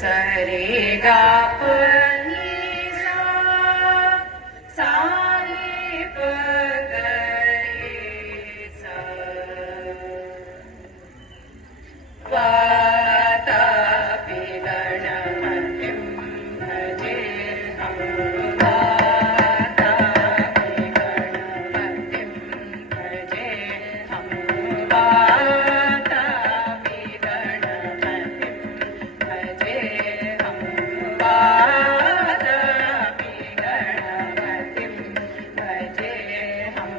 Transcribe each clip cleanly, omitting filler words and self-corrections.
ಸರಿ ಗ ಪ ನಿ ಸಾ ಸಾ ನಿ ಪ ಗ ರಿ ಸಾ ವಾತಾಪಿ ಗಣಪತಿಂ ಭಜೇಹಂ ವಾತಾಪಿ ಗಣಪತಿಂ ಭಜೇಹಂ ವಾತಾಪಿ ಗಣಪತಿಂ ಭಜೇಹಂ ವಾತಾಪಿ ಗಣಪತಿಂ ಭಜೇಹಂ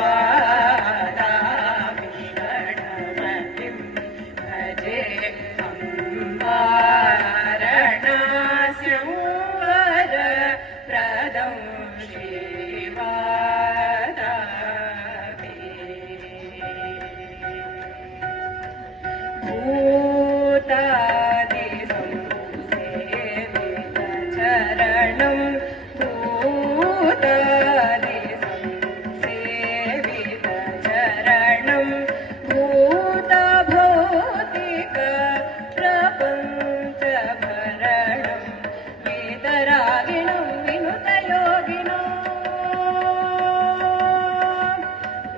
ವಾತಾಪಿ ಗಣಪತಿಂ ಭಜೇಹಂ ವಾರಣಾಸ್ಯಂ ವರಪ್ರದಂ ಶ್ರೀವಾರಾಹಿ ಭೂತಾದಿ ಸಂಸೇವಿತ ಚರಣಂ ಭೂತಾದಿ ಸಂಸೇವಿತ ಚರಣಂ ಭೂತ ಭೌತಿಕ ಪ್ರಪಂಚ ಭರಣಂ ವೇದರಾಗಿಣಂ ವಿನುತ ಯೋಗಿನಂ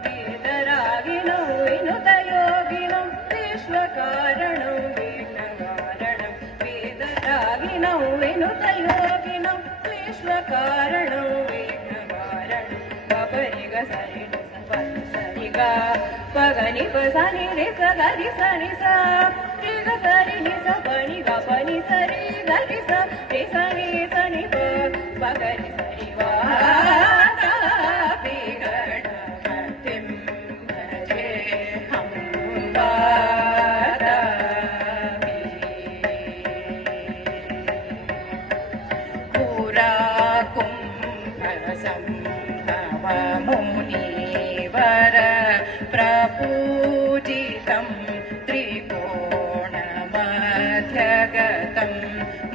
ವೇದರಾಗಿಣಂ ವಿನುತ ಯೋಗಿನಂ ವಿಶ್ವಕಾರಣಂ ವಿಘ್ನವಾರಣಂ ವೇದರಾಗಿಣಂ ವಿನುತ ಯೋಗಿನಂ ವಿಶ್ವಕಾರಣಂ ವಿಘ್ನವಾರಣಂ ಗಪರಿಗ ಸರಿ ಸರಿಗ ಪಗನಿ ಪಸನಿ ರೆ ಸಗರಿ ಸನಿ ಸ ರಿಗ ಸರಿ ನಿ ಸ ಪನಿ ಗ ಪನಿ ಸರಿ ಗರಿ ಸ ರೆ ಸನಿ ಸನಿ ಪ ಪಗರಿ ಸರಿ ವಾತಾಪಿ ಗಣಪತಿಂ ಭಜೇಹಂ ವಾತಾಪಿ ಪುರಾ ಕುಂಭ ಸಂಭವ ಮುನಿವರ ಪ್ರಪೂಜಿತಂ ತ್ರಿಕೋಣಮಧ್ಯಗತಂ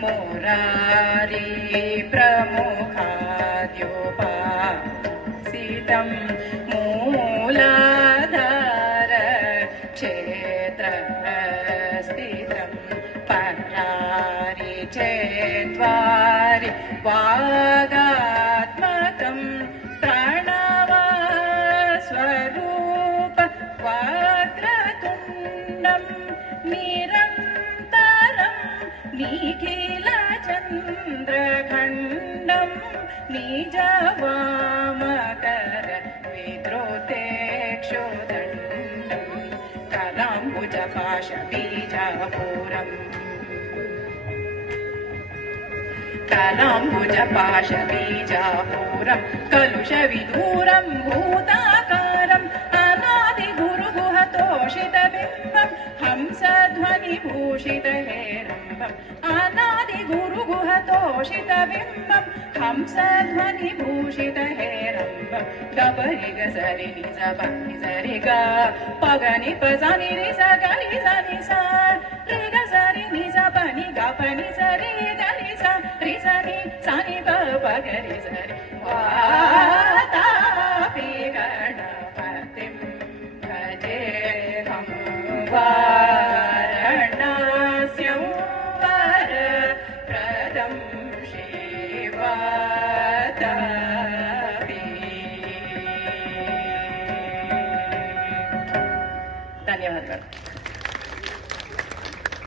ಮುರಾರಿ ಪ್ರಮುಖಾದ್ಯೋಪಾಸಿತಂ ಮೂಲಾಧಾರ ಕ್ಷೇತ್ರಸ್ಥಿತಂ ಪರಾರಿ ಚೇತ್ವಾರಿ ವಾಗಾತ್ಮಕಂ ಪ್ರಣವ ಸ್ವರೂಪ ವಾಕ್ರತುಂಡಂ ನಿರಂತರಂ ನಿಖಿಲ ಚಂದ್ರಖಂಡಂ ನಿಜವಾಮಕರ ವಿದ್ರುತೇಕ್ಷುದಂಡಂ ಕಲಾಂಬುಜಪಾಶ ಬೀಜಪೂರಂ ಕಲಾಂಬುಜಪಾಶ ಬೀಜಪೂರಂ ಕಲುಷವಿದೂರಂ ಭೂತಾಕಾರಂ ಅನಾದಿ ಗುರುಗುಹತೋಷಿತ ಬಿಂಬಂ ಹಂಸಧ್ವನಿಭೂಷಿತ ಹೇರಂಬಂ ಅನಾದಿ ಗುರುಗುಹತೋಷಿತ ಬಿಂಬಂ ಹಂಸಧ್ವನಿಭೂಷಿತ ಹೇರಂಬಂ ಗಬರಿಗ ಸರಿ ನಿಜ ಬನಿ ಸರಿ ಗ ಪಗನಿ ಪಸನಿ ರಿ ಸ ಗರಿ ಸನಿ ಸ ರಿಗ ಸರಿ ನಿಜ ಬನಿ ಗ ಪನಿ ಸರಿ ಗರಿ ಸ ರಿ ಸನಿ ಸನಿ ಪ ಪಗರಿ ಸರಿ ವಾತಾಪಿ ಗಣಪತಿಂ ಭಜೇಹಂ ವಾರಣಾಸ್ಯಂ ವರಪ್ರದಂ ಶ್ರೀವಾರಾಹಿ ಧನ್ಯವಾದಗಳು.